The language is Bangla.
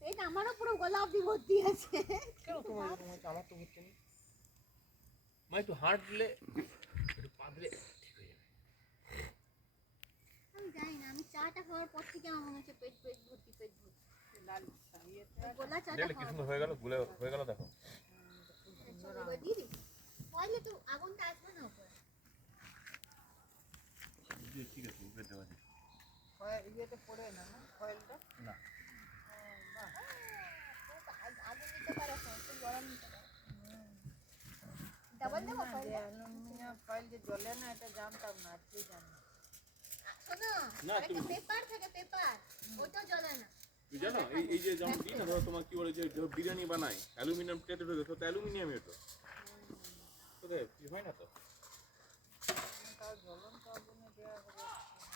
পেট আমারও পুরো গলা অবধি ভর্তি আছে। কেন তোমার এরকম হচ্ছে? আমার তো ভর্তি নেই। মা একটু হাঁট দিলে একটু পা দিলে ঠিক হয়ে যাবে। আমি জানি না, আমি চাটা খাওয়ার পর থেকে আমার মনে হচ্ছে পেট পেট ভর্তি পেট ভর্তি। গোলা চাটা দেখলে কি সুন্দর হয়ে গেল, গুলে হয়ে গেল দেখো। দিদি পয়লে তো আগুনটা আসবে না উপরে। ঠিক আছে, উপরে দেওয়া যায়। ইয়েতে পড়ে না ফয়েলটা না আগুন নিতে পারো, একটু গরম নিতে পারো। ডাবল দেবো ফয়েলটা? অ্যালুমিনিয়াম ফয়েল যে জ্বলে না, এটা জানতাম না, আজকেই জানলাম। শোনো, আরেকটা পেপার থাকে, পেপার, ওটাও জ্বলে না। তুই জানো এই যে যেমন দিই না, ধরো তোমার কি বলে যে বিরিয়ানি বানাই অ্যালুমিনিয়াম প্লেটে ঢোকে, তো অ্যালুমিনিয়ামই তো কি হয় না তো। তার জ্বলন্ত আগুনে দেওয়া